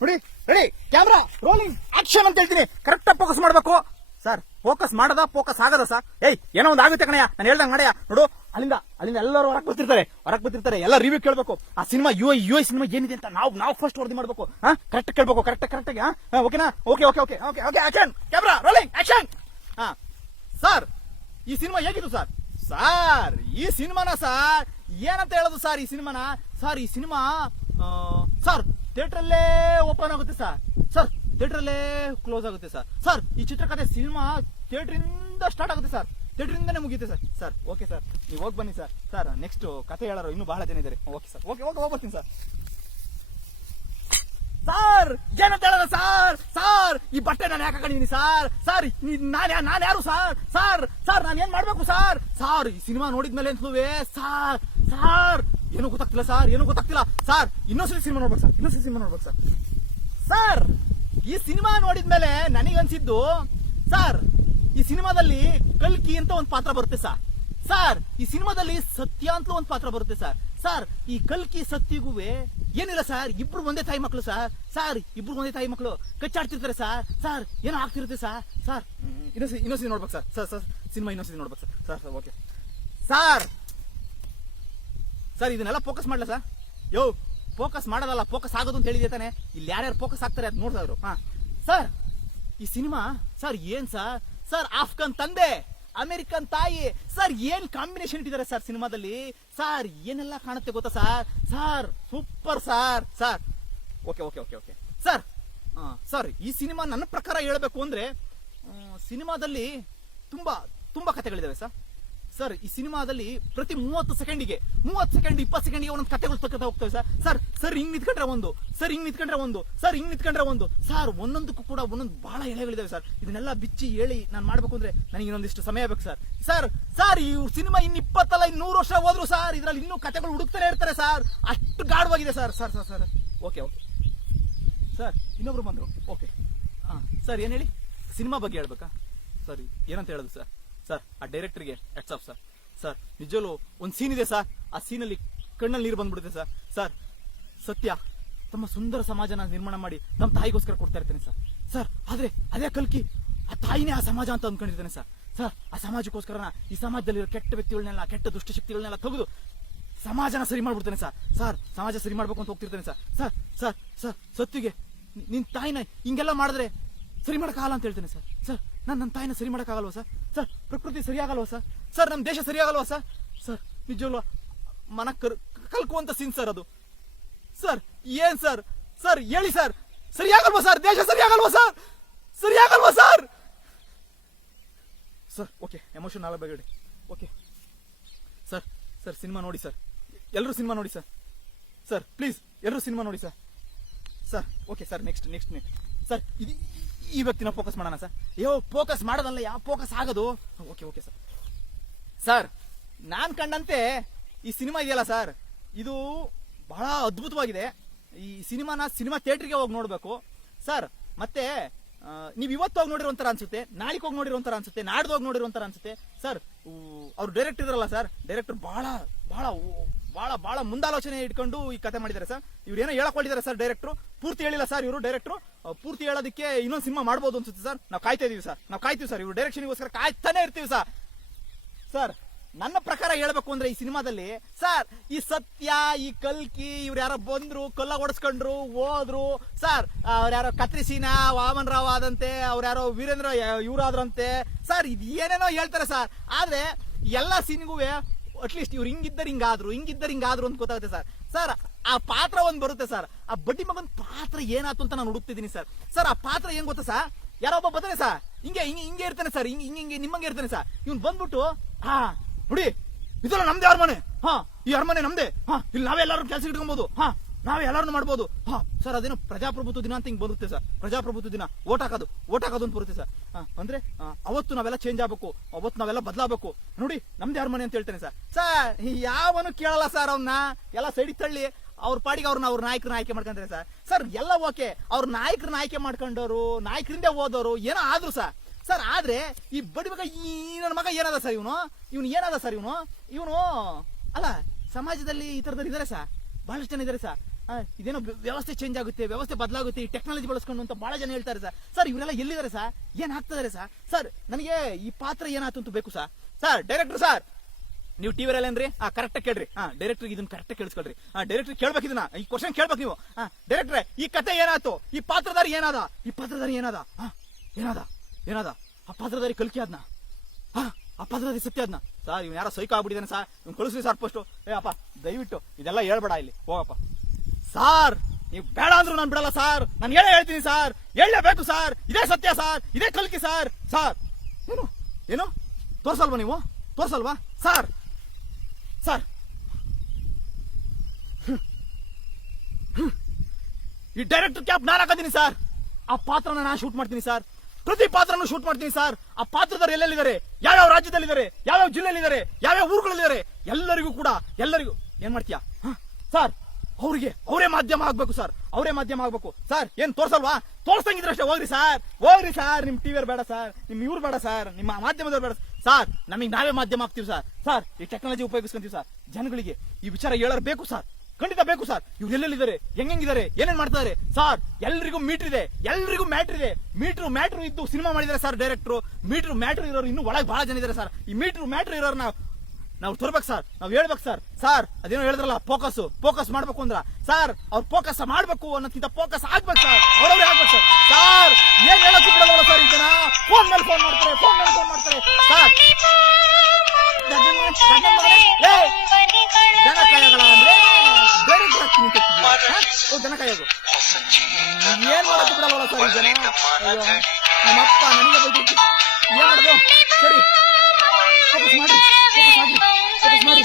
ನೋಡಿ ready camera rolling action ಅಂತ ಹೇಳ್ತೀನಿ. ಕರೆಕ್ಟ್ ಆಗಿ ಫೋಕಸ್ ಮಾಡಬೇಕು. ಸರ್ ಫೋಕಸ್ ಮಾಡದ ಫೋಕಸ್ ಆಗದ ಸರ್ ಏಯ್, ಏನೋ ಒಂದು ಆಗುತ್ತೆ ಕಣಯ್ಯ. ನಾನು ಹೇಳ್ದಂಗೆ ಮಾಡಯ್ಯ ನೋಡು, ಅಲ್ಲಿಂದ ಅಲ್ಲಿಂದ ಎಲ್ಲರೂ ಹೊರಗೆ ಬರ್ತಿರ್ತಾರೆ. ಹೊರಕ್ ಬರ್ತಿರ್ತಾರೆ. ಎಲ್ಲ ರಿವ್ಯೂ ಕೇಳ್ಬೇಕು. ಆ cinema U U I cinema ಏನಿದೆ ಅಂತ ನಾವು ನಾವು ಫಸ್ಟ್ ವರದಿ ಮಾಡಬೇಕು. ಹಾ ಕರೆಕ್ಟ್ ಕೇಳ್ಬೇಕು ಕರೆಕ್ಟ್ ಕರೆಕ್ಟ್ ಆಗಿ, ಹಾ? ಓಕೆನಾ okay okay okay okay okay action camera rolling action ಹಾ ಸರ್ ಈ ಸಿನಿಮಾ ಹೇಗಿತ್ತು ಸರ್ ಸರ್ ಈ ಸಿನಿಮಾನ ಸರ್ ಏನಂತ ಹೇಳೋದು ಸರ್ ಈ ಸಿನಿಮಾನ ಸರ್ ಈ ಸಿನಿಮಾ ಸರ್ ಥಿಯೇಟರ್ ಅಲ್ಲೇ ಓಪನ್ ಆಗುತ್ತೆ ಸರ್. ಸರ್ ಥಿಯೇಟರ್ ಅಲ್ಲೇ ಕ್ಲೋಸ್ ಆಗುತ್ತೆ ಸರ್. ಸರ್, ಈ ಚಿತ್ರಕಥೆ ಸಿನಿಮಾ ಥಿಯೇಟರ್ ಇಂದ ಸ್ಟಾರ್ಟ್ ಆಗುತ್ತೆ ಸರ್. ಥಿಯೇಟರ್ ಇಂದನೇ ಮುಗಿಯುತ್ತೆ ಸರ್. Sir, okay sir. ನೀವು ಹೋಗಿ ಬನ್ನಿ ಸರ್. ಸರ್, ನೆಕ್ಸ್ಟ್ ಕಥೆ ಹೇಳೋರು ಇನ್ನೂ ಬಹಳ ಜನ ಇದ್ದಾರೆ. Okay sir. ಓಕೆ ಓಕೆ, ಹೋಗ್ಬರ್ತೀನಿ ಸರ್. ಸರ್ ಜನ ಹೇಳೋದು ಸರ್? ಸರ್, ಈ ಬಟ್ಟೆ ನಾನು ಯಾಕೆ ಹಾಕೊಂಡಿದ್ದೀನಿ ಸರ್? ಸರ್ ನಾನು ನಾನು ಯಾರು ಸರ್? ಸರ್ ಸರ್, ನಾನು ಏನ್ ಮಾಡ್ಬೇಕು ಸರ್? ಸಾರ್, ಈ ಸಿನಿಮಾ ನೋಡಿದ್ಮೇಲೆ ಅಂತಲೂ ಸರ್ ಸರ್ ಏನೂ ಗೊತ್ತಾಗ್ತಿಲ್ಲ ಸರ್ ಏನೂ ಗೊತ್ತಾಗ್ತಿಲ್ಲ. ಸರ್ ಇನ್ನೊಂದ್ಸರಿ ಸಿನಿಮಾ ನೋಡ್ಬೇಕು ಸರ್ ಇನ್ನೊಂದ್ಸರಿ ಸಿನಿಮಾ ನೋಡ್ಬೇಕು ಸರ್ ಸರ್ ಈ ಸಿನಿಮಾ ನೋಡಿದ್ಮೇಲೆ ನನಗನ್ಸಿದ್ದು ಸರ್ ಈ ಸಿನಿಮಾದಲ್ಲಿ ಕಲ್ಕಿ ಅಂತ ಒಂದು ಪಾತ್ರ ಬರುತ್ತೆ ಸರ್ ಸರ್ ಈ ಸಿನಿಮಾದಲ್ಲಿ ಸತ್ಯ ಅಂತಲೂ ಒಂದು ಪಾತ್ರ ಬರುತ್ತೆ ಸರ್ ಸರ್ ಈ ಕಲ್ಕಿ ಸತ್ಯಗುವೆ ಏನಿಲ್ಲ ಸರ್ ಇಬ್ರು ಒಂದೇ ತಾಯಿ ಮಕ್ಕಳು ಸರ್ ಸರ್ ಇಬ್ರು ಒಂದೇ ತಾಯಿ ಮಕ್ಕಳು ಕಚ್ಚಾಡ್ತಿರ್ತಾರೆ ಸರ್ ಸರ್ ಏನೋ ಆಗ್ತಿರುತ್ತೆ ಸರ್ ಸರ್ ಇನ್ನೊಂದ್ಸಿ ಇನ್ನೊಂದ್ಸತಿ ನೋಡ್ಬೇಕು ಸರ್ ಸರ್ ಸರ್ ಸಿನಿಮಾ ಇನ್ನೊಂದ್ಸಿ ನೋಡ್ಬೇಕು sir sir okay sir sir, ಇದನ್ನೆಲ್ಲ ಫೋಕಸ್ ಮಾಡಲ ಸರ್? ಯೋ ಫೋಕಸ್ ಮಾಡೋದಲ್ಲ ಫೋಕಸ್ ಆಗೋದು ಅಂತ ಹೇಳಿದೆ ತಾನೆ? ಇಲ್ಲಿ ಯಾರ್ಯಾರು ಫೋಕಸ್ ಆಗ್ತಾರೆ ಅದು ನೋಡ್ತಾ ಇದ್ರು. ಹಾ. ಸರ್, ಈ ಸಿನಿಮಾ, ಸರ್, ಏನ್ ಸರ್? ಸರ್, ಆಫ್ಘನ್ ತಂದೆ, ಅಮೆರಿಕನ್ ತಾಯಿ, ಸರ್, ಏನ್ ಕಾಂಬಿನೇಷನ್ ಇಟ್ಟಿದ್ದಾರೆ ಸರ್ ಸಿನಿಮಾದಲ್ಲಿ? ಸರ್, ಏನೆಲ್ಲ ಕಾಣುತ್ತೆ ಗೊತ್ತಾ sir? Sir super sir sir. Okay okay okay okay. Sir sir, ಈ ಸಿನಿಮಾ ನನ್ನ ಪ್ರಕಾರ ಹೇಳಬೇಕು ಅಂದ್ರೆ ಸಿನಿಮಾದಲ್ಲಿ ತುಂಬಾ ತುಂಬಾ ಕಥೆಗಳಿದಾವೆ ಸರ್. ಸರ್ ಈ ಸಿನಿಮಾದಲ್ಲಿ ಪ್ರತಿ ಮೂವತ್ತು ಸೆಕೆಂಡಿಗೆ, ಮೂವತ್ತು ಸೆಕೆಂಡ್, ಇಪ್ಪತ್ತು ಸೆಕೆಂಡಿಗೆ ಒಂದೊಂದು ಕಥೆಗಳು ತಕ್ಕಂತ ಹೋಗ್ತವೆ ಸರ್. ಸರ್ ಸರ್ ಹಿಂಗ್ ನಿಂತ್ಕೊಂಡ್ರೆ ಒಂದು ಸರ್ ಹಿಂಗ್ ನಿಂತ್ಕೊಂಡ್ರೆ ಒಂದು ಸರ್ ಹಿಂಗ್ ನಿತ್ಕೊಂಡ್ರೆ ಒಂದು. ಸರ್ ಒಂದೊಂದಕ್ಕೂ ಕೂಡ ಒಂದೊಂದು ಬಹಳ ಎಳೆಗಳಿದ್ದಾವೆ ಸರ್. ಇದನ್ನೆಲ್ಲ ಬಿಚ್ಚಿ ಹೇಳಿ ನಾನು ಮಾಡ್ಬೇಕು ಅಂದ್ರೆ ನನಗೆ ಇನ್ನೊಂದಿಷ್ಟು ಸಮಯ ಬೇಕು ಸರ್. ಸರ್ ಸರ್ ಈ ಸಿನಿಮಾ ಇನ್ನು ಇಪ್ಪತ್ತಲ್ಲ ಇನ್ನು ನೂರು ವರ್ಷ ಹೋದ್ರು ಸರ್. ಇದ್ರಲ್ಲಿ ಇನ್ನೂ ಕಥೆಗಳು ಹುಡುಕ್ತಾನೆ ಇರ್ತಾರೆ ಸರ್. ಅಷ್ಟು ಗಾಢವಾಗಿದೆ sir sir sir sir. Okay okay sir ಇನ್ನೊಬ್ರು ಬಂದ್ರು. ಓಕೆ ಹಾ ಸರ್ ಏನ್ ಹೇಳಿ? ಸಿನಿಮಾ ಬಗ್ಗೆ ಹೇಳ್ಬೇಕಾ? ಸರಿ ಏನಂತ ಹೇಳೋದು ಸರ್? ಸರ್ ಆ ಡೈರೆಕ್ಟರ್ಗೆ ಎಟ್ಸ್ ಆಫ್ ಸರ್ ಸರ್ ನಿಜಲು ಒಂದು ಸೀನ್ ಇದೆ ಸರ್ ಆ ಸೀನಲ್ಲಿ ಕಣ್ಣಲ್ಲಿ ನೀರು ಬಂದ್ಬಿಡುತ್ತೆ ಸರ್ ಸರ್ ಸತ್ಯ, ತಮ್ಮ ಸುಂದರ ಸಮಾಜನ ನಿರ್ಮಾಣ ಮಾಡಿ ತಮ್ಮ ತಾಯಿಗೋಸ್ಕರ ಕೊಡ್ತಾ ಇರ್ತೇನೆ ಸರ್ ಸರ್ ಆದರೆ ಅದೇ ಕಲ್ಕಿ ಆ ತಾಯಿನೇ ಆ ಸಮಾಜ ಅಂತ ಅಂದ್ಕೊಂಡಿರ್ತಾನೆ ಸರ್ ಸರ್ ಆ ಸಮಾಜಕ್ಕೋಸ್ಕರನ ಈ ಸಮಾಜದಲ್ಲಿರೋ ಕೆಟ್ಟ ವ್ಯಕ್ತಿಗಳನ್ನೆಲ್ಲ ಕೆಟ್ಟ ದುಷ್ಟಶಕ್ತಿಗಳನ್ನೆಲ್ಲ ತೆಗೆದು ಸಮಾಜನ ಸರಿ ಮಾಡ್ಬಿಡ್ತಾನೆ ಸರ್ ಸರ್ ಸಮಾಜ ಸರಿ ಮಾಡ್ಬೇಕು ಅಂತ ಹೋಗ್ತಿರ್ತಾನೆ ಸರ್ ಸರ್ ಸರ್ ಸರ್ ಸತ್ತಿಗೆ ನಿನ್ನ ನಿನ್ ತಾಯಿನ ಹಿಂಗೆಲ್ಲ ಮಾಡಿದ್ರೆ ಸರಿ ಮಾಡೋಕ್ಕಾಗಲ್ಲ ಅಂತ ಹೇಳ್ತೇನೆ ಸರ್ ಸರ್ ನಾನು ನನ್ನ ತಾಯಿನ ಸರಿ ಮಾಡಕ್ಕಾಗಲ್ವಾ ಸರ್? ಸರ್, ಪ್ರಕೃತಿ ಸರಿಯಾಗಲ್ವಾ ಸರ್? ಸರ್ ನಮ್ಮ ದೇಶ ಸರಿಯಾಗಲ್ವಾ ಸರ್? ಸರ್ ನಿಜವಲ್ವಾ ಮನ ಕರ್ ಕಲ್ಕುವಂಥ ಸೀನ್ ಸರ್ ಅದು. ಸರ್, ಏನ್ ಸರ್? ಸರ್, ಹೇಳಿ ಸರ್. ಸರಿಯಾಗಲ್ವಾ ಸರ್? ದೇಶ ಸರಿಯಾಗಲ್ವಾ ಸರ್? ಸರಿಯಾಗಲ್ವಾ ಸರ್? ಸರ್, ಓಕೆ, ಎಮೋಷನ್ ಆಗಬೇಡಿ ಓಕೆ. ಸರ್ ಸರ್, ಸಿನಿಮಾ ನೋಡಿ ಸರ್. ಎಲ್ಲರೂ ಸಿನಿಮಾ ನೋಡಿ ಸರ್. ಸರ್, ಪ್ಲೀಸ್ ಎಲ್ಲರೂ ಸಿನಿಮಾ ನೋಡಿ sir. Sir, okay sir, next next next sir ಇದು ಈ ವ್ಯಕ್ತಿನ ಫೋಕಸ್ ಮಾಡೋಣ ಸರ್. ಅಯ್ಯೋ ಫೋಕಸ್ ಮಾಡೋದಲ್ಲ, ಯಾವ ಫೋಕಸ್ ಆಗೋದು? Okay okay sir. ಸರ್, ನಾನು ಕಂಡಂತೆ ಈ ಸಿನಿಮಾ ಇದೆಯಲ್ಲ ಸರ್, ಇದು ಬಹಳ ಅದ್ಭುತವಾಗಿದೆ. ಈ ಸಿನಿಮಾನ ಸಿನಿಮಾ ಥಿಯೇಟ್ರಿಗೆ ಹೋಗಿ ನೋಡಬೇಕು. ಸರ್, ಮತ್ತೆ ನೀವು ಇವತ್ತು ಹೋಗಿ ನೋಡಿರೋಂತರ ಅನ್ಸುತ್ತೆ, ನಾಳೆಗೆ ಹೋಗಿ ನೋಡಿರೋಂತರ ಅನ್ಸುತ್ತೆ, ನಾಡ್ದು ಹೋಗಿ ನೋಡಿರೋಂತರ ಅನ್ಸುತ್ತೆ. ಸರ್ ಅವ್ರು ಡೈರೆಕ್ಟರ್ ಇದ್ರಲ್ಲ ಸರ್ ಡೈರೆಕ್ಟರ್ ಬಹಳ ಬಹಳ ಬಹಳ ಬಹಳ ಮುಂದಾಲೋಚನೆ ಇಟ್ಕೊಂಡು ಈ ಕತೆ ಮಾಡಿದ್ದಾರೆ ಸರ್. ಇವ್ರು ಏನೋ ಹೇಳಕ್ ಹೊಡಿದ್ದಾರೆ ಸರ್ ಡೈರೆಕ್ಟ್ರು. ಪೂರ್ತಿ ಹೇಳಿಲ್ಲ ಸರ್ ಇವರು ಡೈರೆಕ್ಟ್ರು. ಪೂರ್ತಿ ಹೇಳೋದಕ್ಕೆ ಇನ್ನೊಂದು ಸಿನಿಮಾ ಮಾಡ್ಬೋದು ಅನ್ಸುತ್ತೆ ಸರ್. ನಾವು ಕಾಯ್ತಾ ಇದೀವಿ ಸರ್. ನಾವು ಕಾಯ್ತೀವಿ ಸರ್. ಇವ್ರು ಡೈರೆಕ್ಷನ್ಗೋಸ್ಕರ ಕಾಯ್ತಾನೆ ಇರ್ತೀವಿ ಸರ್. ಸರ್, ನನ್ನ ಪ್ರಕಾರ ಹೇಳ್ಬೇಕು ಅಂದ್ರೆ ಈ ಸಿನಿಮಾದಲ್ಲಿ, ಸರ್, ಈ ಸತ್ಯ, ಈ ಕಲ್ಕಿ, ಇವ್ರು ಯಾರೋ ಬಂದ್ರು, ಕಲ್ಲ ಹೊಡೆಸ್ಕೊಂಡ್ರು, ಹೋದ್ರು. ಸರ್, ಅವ್ರ ಯಾರೋ ಕತ್ರಿಸಿನ, ವಾಮನ್ ರಾವ್ ಆದಂತೆ, ಅವ್ರ ಯಾರೋ ವೀರೇಂದ್ರ ಇವರಾದ್ರಂತೆ. ಸರ್, ಇದು ಏನೇನೋ ಹೇಳ್ತಾರೆ ಸರ್. ಆದ್ರೆ, ಎಲ್ಲ ಸೀನ್ಗೂ ಅಟ್ಲೀಸ್ಟ್ ಇವ್ರು ಹಿಂಗಿದ್ದರೆ ಹಿಂಗಾದ್ರು ಹಿಂಗಿದ್ದರೆ ಹಿಂಗಾದ್ರು ಅಂತ ಗೊತ್ತಾಗುತ್ತೆ ಸರ್. ಸರ್, ಆ ಪಾತ್ರ ಒಂದು ಬರುತ್ತೆ ಸರ್. ಆ ಬಡ್ಡಿ ಮಗನ್ ಪಾತ್ರ ಏನಾಯ್ತು ಅಂತ ನಾನು ಹುಡುಕ್ತಿದ್ದೀನಿ ಸರ್. ಸರ್, ಆ ಪಾತ್ರ ಏನ್ ಗೊತ್ತಾ ಸರ್? ಯಾರೊಬ್ಬ ಬರ್ತಾನೆ ಸರ್. ಹಿಂಗೆ ಹಿಂಗೆ ಹಿಂಗೆ ಇರ್ತಾನೆ ಸರ್. ಹಿಂಗೆ ಹಿಂಗೆ ಹಿಂಗೆ ನಿಮ್ಮಂಗೆ ಇರ್ತಾನೆ ಸರ್. ಇವ್ನು ಬಂದ್ಬಿಟ್ಟು, ಹಾ ನೋಡಿ ಇದೆಲ್ಲ ನಮ್ದೇ ಅರಮನೆ ಹಾ, ಈ ಅರಮನೆ ನಮ್ದೇ. ಹಾ, ಇಲ್ಲಿ ನಾವೇ ಎಲ್ಲರೂ ಕೆಲಸ ಇಟ್ಕೊಬಹುದು ಹಾ ನಾವೇ ಎಲ್ಲಾರು ಮಾಡ್ಬೋದು. ಹಾ, ಸರ್, ಅದೇನು ಪ್ರಜಾಪ್ರಭುತ್ವ ದಿನ ಅಂತ ಹಿಂಗ್ ಬರುತ್ತೆ, ಸರ್. ಪ್ರಜಾಪ್ರಭುತ್ವ ದಿನ. ಓಟ್ ಹಾಕೋದು ಓಟ್ ಹಾಕೋದು ಅಂತ ಬರುತ್ತೆ, ಸರ್. ಅಂದ್ರೆ ಅವತ್ತು ನಾವೆಲ್ಲ ಚೇಂಜ್ ಆಗ್ಬೇಕು, ಅವತ್ತು ನಾವೆಲ್ಲ ಬದಲಾಗಬೇಕು. ನೋಡಿ, ನಮ್ದೇ ಮನೆ ಅಂತ ಹೇಳ್ತೇನೆ, ಸರ್. ಸರ್, ಯಾವನು ಕೇಳಲ್ಲ, ಸರ್ ಅವನ್ನ ಎಲ್ಲ ಸೈಡ್ ತಳ್ಳಿ, ಅವ್ರ ಪಾಡಿಗೆ ಅವ್ರನ್ನ ಅವ್ರ ನಾಯಕರನ್ನ ಆಯ್ಕೆ ಮಾಡ್ಕೊಂತಾರೆ, ಸರ್. ಸರ್, ಎಲ್ಲ ಓಕೆ. ಅವ್ರ ನಾಯಕರನ್ನ ಆಯ್ಕೆ ಮಾಡ್ಕೊಂಡವರು, ನಾಯಕರಿಂದ ಓದೋರು ಏನೋ ಆದ್ರು, ಸರ್. ಸರ್, ಆದ್ರೆ, ಈ ಬಡಿ ಮಗ, ಈ ನನ್ನ ಮಗ ಏನದ, ಸರ್, ಇವನು? ಇವನು ಏನದ, ಸರ್, ಇವನು? ಇವನು, ಅಲ್ಲ, ಸಮಾಜದಲ್ಲಿ ಈ ತರದವ್ರು ಇದಾರೆ, ಸರ್. ಬಹಳಷ್ಟು ಜನ ಇದಾರೆ ಸರ್. ಆ, ಇದೇನೋ ವ್ಯವಸ್ಥೆ ಚೇಂಜ್ ಆಗುತ್ತೆ ವ್ಯವಸ್ಥೆ ಬದಲಾಗುತ್ತೆ ಈ ಟೆಕ್ನಾಲಜಿ ಬಳಸ್ಕೊಂಡು ಅಂತ ಬಹಳ ಜನ ಹೇಳ್ತಾರೆ ಸರ್. ಸರ್ ಇವರೆಲ್ಲ ಎಲ್ಲಿದ್ದಾರೆ ಸರ್? ಏನ್ ಆಗ್ತಿದ್ದಾರೆ ಸರ್? ಸರ್ ನನಗೆ ಈ ಪಾತ್ರ ಏನಾಯ್ತು ಅಂತ ಬೇಕು ಸರ್. Sir director sir. ನೀವು ಟಿವಿ ಏನ್ರಿ ಆ ಕರೆಕ್ಟ್ ಕೇಳ್ರಿ. ಹಾ ಡೈರೆಕ್ಟರ್ ಇದನ್ನ ಕರೆಕ್ಟ್ ಕೇಳಿಸ್ಕೊಳ್ರಿ. ಹಾ ಡೈರೆಕ್ಟರ್ ಕೇಳ್ಬೇಕು ಇದನ್ನ. ಈ ಕ್ವಶನ್ ಕೇಳ್ಬೇಕು ನೀವು. ಹಾ ಡೈರೆಕ್ಟ್ರೆ ಈ ಕತೆ ಏನಾಯ್ತು? ಈ ಪಾತ್ರಧಾರಿ ಏನಾದ? ಈ ಪಾತ್ರಧಾರಿ ಏನಾದ? ಹಾ ಏನಾದ? ಏನಾದ? ಆ ಪಾತ್ರಧಾರಿ ಕಲ್ಕಿ ಆದ್ನ? ಹಾ ಆ ಪಾತ್ರಧಾರಿ ಸತ್ಯ ಆದ್ನ? ಸರ್, ಇವ್ನು ಯಾರೋ ಸೈಕೋ ಆಗ್ಬಿಟ್ಟಿದ್ದಾನೆ ಸರ್. ಇವ್ನು ಕಳಿಸ್ರಿ ಸರ್ ಫಸ್ಟ್ ಏ, ಅಪ್ಪ, ದಯವಿಟ್ಟು ಇದೆಲ್ಲ ಹೇಳ್ಬೇಡ ಇಲ್ಲಿ. ಹೋಗಪ್ಪ. ಸಾರ್, ನೀವು ಬೇಡ ಅಂದ್ರು ನಾನು ಬಿಡಲ್ಲ ಸರ್. ನಾನು ಹೇಳೇ ಹೇಳ್ತೀನಿ ಸರ್. ಹೇಳಲೇಬೇಕು ಸರ್. ಇದೇ ಸತ್ಯ ಸರ್. ಇದೇ ಕಲ್ಕಿ ಸರ್. ಸರ್. ಏನು? ಏನು? ತೋರ್ಸಲ್ವಾ ನೀವು? ತೋರ್ಸಲ್ವಾ? ಸರ್. ಸರ್. ಈ ಡೈರೆಕ್ಟರ್ ಕ್ಯಾಪ್ ನಾನು ಹಾಕೋತೀನಿ ಸರ್. ಆ ಪಾತ್ರನ ನಾನು ಶೂಟ್ ಮಾಡ್ತೀನಿ ಸರ್. ಪ್ರತಿ ಪಾತ್ರನೂ ಶೂಟ್ ಮಾಡ್ತೀನಿ ಸರ್ ಆ ಪಾತ್ರದವರು ಎಲ್ಲೆಲ್ಲಿದ್ದಾರೆ? ಯಾವ್ಯಾವ ರಾಜ್ಯದಲ್ಲಿದ್ದಾರೆ? ಯಾವ್ಯಾವ ಜಿಲ್ಲೆಯಲ್ಲಿದ್ದಾರೆ? ಯಾವ್ಯಾವ ಊರುಗಳಲ್ಲಿದ್ದಾರೆ? ಎಲ್ಲರಿಗೂ ಕೂಡ, ಎಲ್ಲರಿಗೂ ಏನ್ ಮಾಡ್ತೀಯಾ? ಸರ್ ಅವ್ರಿಗೆ, ಅವರೇ ಮಾಧ್ಯಮ ಆಗ್ಬೇಕು ಸರ್ ಅವರೇ ಮಾಧ್ಯಮ ಆಗ್ಬೇಕು. ಸರ್ ಏನ್ ತೋರ್ಸಲ್ವಾ? ತೋರ್ಸಂಗಿದ್ರೆ ಅಷ್ಟೇ ಹೋಗ್ರಿ ಸರ್ ಹೋಗ್ರಿ ಸರ್ ನಿಮ್ ಟಿವಿಯರ್ ಬೇಡ ಸರ್ ನಿಮ್ ಇವ್ರು ಬೇಡ ಸರ್ ನಿಮ್ಮ ಮಾಧ್ಯಮದವ್ರು ಬೇಡ ಸರ್ ನಮಗೆ ನಾವೇ ಮಾಧ್ಯಮ ಆಗ್ತೀವಿ ಸರ್ ಸರ್ ಈ ಟೆಕ್ನಾಲಜಿ ಉಪಯೋಗಿಸ್ಕೊಂತೀವಿ ಸರ್ ಜನಗಳಿಗೆ ಈ ವಿಚಾರ ಹೇಳರ್ ಬೇಕು ಸರ್ ಖಂಡಿತ ಬೇಕು ಸರ್. ಇವ್ರು ಎಲ್ಲೆಲ್ಲಿದ್ದಾರೆ? ಹೆಂಗಿದ್ದಾರೆ ಏನೇನ್ ಮಾಡ್ತಾರೆ? ಸರ್ ಎಲ್ರಿಗೂ ಮೀಟರ್ ಇದೆ. ಎಲ್ರಿಗೂ ಮ್ಯಾಟ್ರ್ ಇದೆ. ಮೀಟರ್ ಮ್ಯಾಟ್ರ್ ಇದ್ದು ಸಿನಿಮಾ ಮಾಡಿದ್ದಾರೆ ಸರ್ ಡೈರೆಕ್ಟರ್ ಮೀಟರ್ ಮ್ಯಾಟ್ರ್ ಇರೋರು ಇನ್ನೂ ಒಳಗೆ ಬಹಳ ಜನ ಇದ್ದಾರೆ ಸರ್. ಈ ಮೀಟರ್ ಮ್ಯಾಟ್ರ್ ಇರೋರು ನಾವು ನಾವು ತೋರ್ಬೇಕು ಸರ್. ನಾವು ಹೇಳ್ಬೇಕು ಸರ್. ಸರ್ ಅದೇನೋ ಹೇಳಿದ್ರಲ್ಲ ಫೋಕಸ್ ಫೋಕಸ್ ಮಾಡ್ಬೇಕು ಅಂದ್ರ. ಸರ್ ಅವ್ರ ಫೋಕಸ್ ಮಾಡ್ಬೇಕು ಅನ್ನೋಕ್ಕಿಂತ ಫೋಕಸ್ ಆಗ್ಬೇಕು ಸರ್. ಅವ್ರವ್ರೆ ಆಗ್ಬೇಕು ಸರ್. ಸರ್ ಏನ್ ಹೇಳಕ್ಕೆ ಬಿಡಲ್ಲ ಸರ್ ಜನ? ಫೋನ್ ಮೇಲೆ ಫೋನ್ ಮಾಡ್ತಾರೆ ಫೋನ್ ಮೇಲೆ ಫೋನ್ ಮಾಡ್ತಾರೆ. ಸರ್. ದನ ಕಾಯೋದು. ಏನ್ ಮಾಡಕ್ಕೆ ಬಿಡಲ್ವಲ್ಲ ಸರ್ ಜನ? ನಮ್ಮಪ್ಪ ನನಗೆ ಬೈದಿತ್ತು ಏನ್ ಮಾಡೋದು? ಸರಿ. ಫೋಕಸ್ ಮಾಡಿ ಫೋಕಸ್ ಮಾಡಿ ಮಾಡಿ.